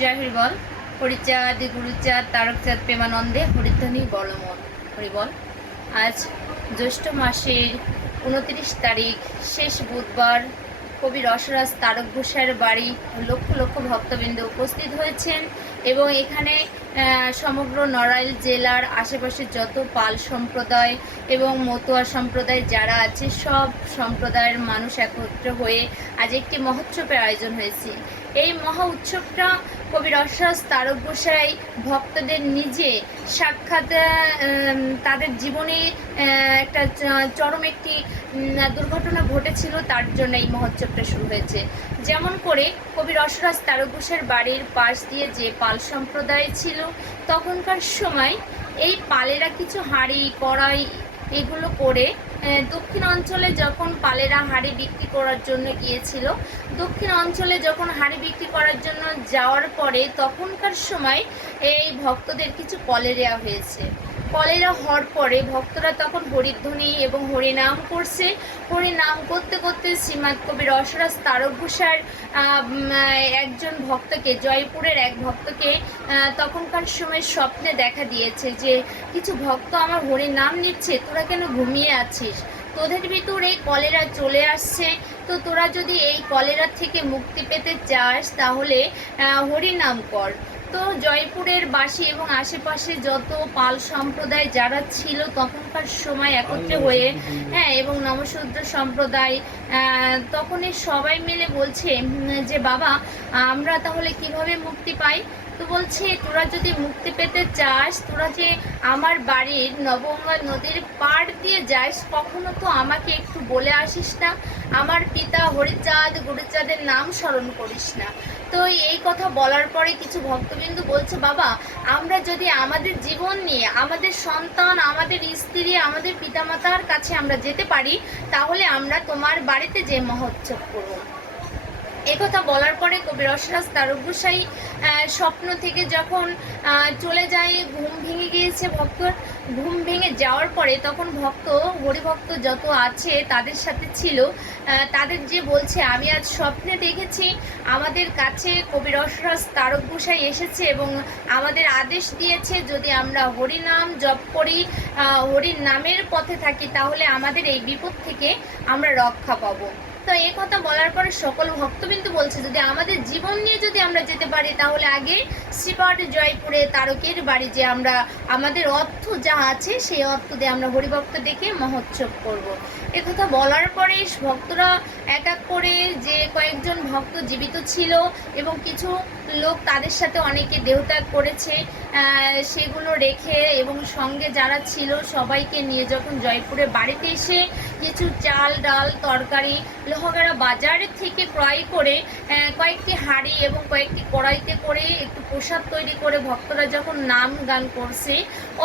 জয় হরিবল হরিচাঁদ গুরুচাঁদ, তারকচাঁদ, প্রেমানন্দে, হরিধ্বনি বলমন হরিবল আজ জ্যৈষ্ঠ মাসের উনত্রিশ তারিখ, শেষ বুধবার কবি রসরাজ তারক ঘোষের বাড়ি লক্ষ লক্ষ ভক্তবৃন্দ উপস্থিত হয়েছেন এবং এখানে সমগ্র নড়াইল জেলার আশেপাশে যত পাল সম্প্রদায় এবং মতুয়া সম্প্রদায় যারা আছে, সব সম্প্রদায়ের মানুষ একত্র হয়ে আজ একটি মহোৎসবের আয়োজন হয়েছে। এই মহা উৎসবটা কবি রসরাজ তারক ভক্তদের নিজে সাক্ষাৎ তাদের জীবনে একটা চরম একটি দুর্ঘটনা ঘটেছিল, তার জন্য এই মহোৎসবটা শুরু হয়েছে। যেমন করে কবি রসরাজ তারক বাড়ির পাশ দিয়ে যে পাল সম্প্রদায় ছিল, তখনকার সময় এই পালেরা কিছু হাঁড়ি, কড়াই এগুলো করে দক্ষিণ অঞ্চলে যখন পালেরা হাড়ি বিক্রি করার জন্য গিয়েছিল, দক্ষিণ অঞ্চলে যখন হাড়ি বিক্রি করার জন্য যাওয়ার পরে তখনকার সময় এই ভক্তদের কিছু কলেরিয়া হয়েছে। কলেরা হওয়ার পরে ভক্তরা তখন হরিধ্বনি এবং হরিনাম করছে। হরিনাম করতে করতে শ্রীমাদ কবি রসরাজ তারক ঘোষার আহ, উম, একজন ভক্তকে জয়পুরের এক ভক্তকে তখনকার সময় স্বপ্নে দেখা দিয়েছে যে কিছু ভক্ত আমার হরির নাম নিচ্ছে তোরা কেন ঘুমিয়ে আছিস? তোদের ভিতর এই কলেরা চলে আসছে। তো তোরা যদি এই কলেরা থেকে মুক্তি পেতে চাস তাহলে হরিনাম কর। তো জয়পুরের বাসী এবং আশেপাশে যত পাল সম্প্রদায় যারা ছিল তখনকার সময় একত্রে হয়ে হ্যাঁ এবং নমশূদ্র সম্প্রদায় তখনই সবাই মিলে বলছে যে বাবা আমরা তাহলে কীভাবে মুক্তি পাই? তো বলছে, তোরা যদি মুক্তি পেতে চাস, তোরা যে আমার বাড়ির নবঙ্গা নদীর পাড় দিয়ে যাস, কখনো তো আমাকে একটু বলে আসিস না। আমার পিতা হরিচাঁদ, গুরুচাঁদের নাম স্মরণ করিস না। তো এই কথা বলার পরে কিছু ভক্তবিন্দু বলছে, বাবা, আমরা যদি আমাদের জীবন নিয়ে, আমাদের সন্তান, আমাদের স্ত্রী, আমাদের পিতামাতার কাছে আমরা যেতে পারি, তাহলে আমরা তোমার বাড়িতে যে মহোৎসব করব। একথা বলার পরে কবি রসরাজ তারক গোসাই স্বপ্ন থেকে যখন চলে যায়, ঘুম ভেঙে গিয়েছে ভক্ত, ঘুম ভেঙে যাওয়ার পরে তখন ভক্ত, হরিভক্ত যত আছে তাদের সাথে ছিল তাদের যে বলছে, আমি আজ স্বপ্নে দেখেছি, আমাদের কাছে কবি রসরাজ তারক গোসাই এসেছে এবং আমাদের আদেশ দিয়েছে, যদি আমরা হরিনাম জপ করি হরির নামের পথে থাকি, তাহলে আমাদের এই বিপদ থেকে আমরা রক্ষা পাবো। তো এই কথা বলার পরে সকল ভক্তবিন্দু বলছে, যদি আমাদের জীবন নিয়ে যদি আমরা যেতে পারি, তাহলে আগে শ্রীপাট জয়পুরে তারকের বাড়ি যে আমরা, আমাদের অর্থ যা আছে, সেই অর্থ দিয়ে আমরা হরিভক্ত ডেকে মহোৎসব করব। কথা বলার পরে ভক্তরা এক এক করে যে কয়েকজন ভক্ত জীবিত ছিল এবং কিছু লোক তাদের সাথে অনেকে দেহত্যাগ করেছে সেগুলো রেখে এবং সঙ্গে যারা ছিল সবাইকে নিয়ে যখন জয়পুরে বাড়িতে এসে কিছু চাল, ডাল, তরকারি, লোহাগাড়া বাজার থেকে ক্রয় করে কয়েকটি হাঁড়ি এবং কয়েকটি কড়াইতে করে একটু প্রসাদ তৈরি করে ভক্তরা যখন নাম গান করছে,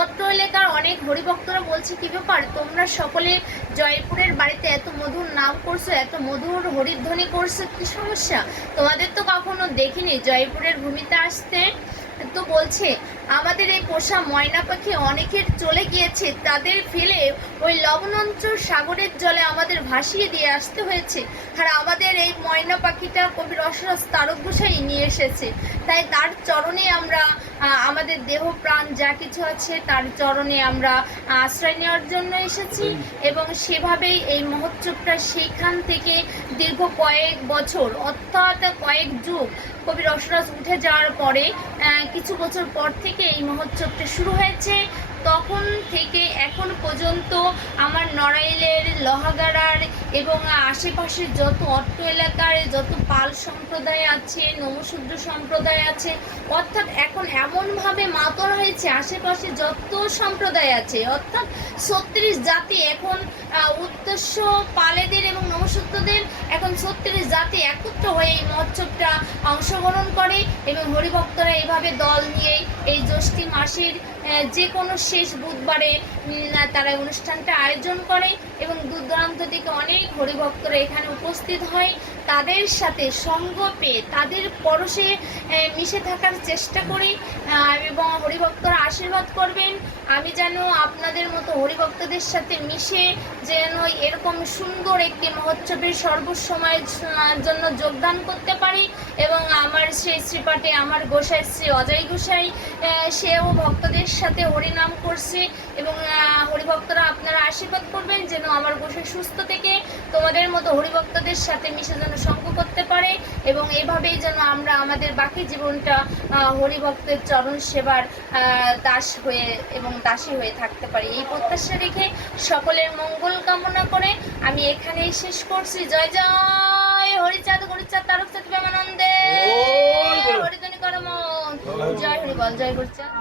অত্র এলাকার অনেক হরিভক্তরা বলছে, কি ব্যাপার? তোমরা সকলে জয়পুরের বাড়িতে এত মধুর নাম করছ, এত মধুর হরিধ্বনি করছ, কি সমস্যা? তোমাদের তো কখনো দেখিনি, জয়পুরের ভূমিতে আসতে তো বলছে আমাদের এই পোষা ময়না পাখি অনেকের চলে গিয়েছে। তাদের ফেলে ওই লবণাঞ্চ সাগরের জলে আমাদের ভাসিয়ে দিয়ে আসতে হয়েছে। আর আমাদের এই ময়না পাখিটা কবি অসরস তারক গোসাই নিয়ে এসেছে। তাই তার চরণে আমরা আমাদের দেহ প্রাণ যা কিছু আছে তার চরণে আমরা আশ্রয় নেওয়ার জন্য এসেছি এবং সেভাবেই এই মহোৎসবটা সেইখান থেকে দীর্ঘ কয়েক বছর অর্থাৎ কয়েক যুগ কবি রসরাজ উঠে যাওয়ার পরে কিছু বছর পর থেকে এই মহোৎসবটা শুরু হয়েছে। তখন থেকে এখন পর্যন্ত আমার নড়াইলের, লহাগাড়ার এবং আশেপাশের যত অট্ট এলাকার, যত পাল সম্প্রদায় আছে, নমশূদ্র সম্প্রদায় আছে, অর্থাৎ এখন এমনভাবে মাতর হয়েছে, আশেপাশে যত সম্প্রদায় আছে, অর্থাৎ ছত্রিশ জাতি এখন উদ্দেশ্য পালেদের এবং নমশূদ্রদের এখন ছত্রিশ জাতি একত্র হয়ে এই মহোৎসবটা অংশগ্রহণ করে এবং হরিভক্তরা এইভাবে দল নিয়ে এই জ্যৈষ্ঠী মাসের যে কোনো শেষ বুধবারে তারা অনুষ্ঠানটা আয়োজন করে এবং দূর দূরান্ত থেকে অনেক হরিভক্তরা এখানে উপস্থিত হয়। তাদের সাথে সঙ্গ পেয়ে তাদের পরশে মিশে থাকার চেষ্টা করি এবং হরিভক্তরা আশীর্বাদ করবেন। আমি যেন আপনাদের মতো হরিভক্তদের সাথে মিশে যেন এরকম সুন্দর একটি মহোৎসবের সর্বসময়ের জন্য যোগদান করতে পারি এবং আমার সেই শ্রীপাঠে আমার গোসাই শ্রী অজয় গোসাই সেও ভক্তদের সাথে হরিনাম করছি এবং হরিভক্তরা আপনারা আশীর্বাদ করবেন যেন আমার গোসাই সুস্থ থেকে তোমাদের মতো হরিভক্তদের সাথে মিশে যেন সঙ্গ করতে পারে এবং এভাবেই যেন আমরা আমাদের বাকি জীবনটা হরিভক্তের চরণ সেবার দাস হয়ে এবং দাসী হয়ে থাকতে পারি। এই প্রত্যাশা রেখে সকলের মঙ্গল কামনা করে আমি এখানেই শেষ করছি। জয় জয়! হরিচাঁদ হরিচাঁদ তারকচাঁদ প্রেমানন্দে! ওই হরিধনী করমন জয় হরি বল জয় হরিচাঁদ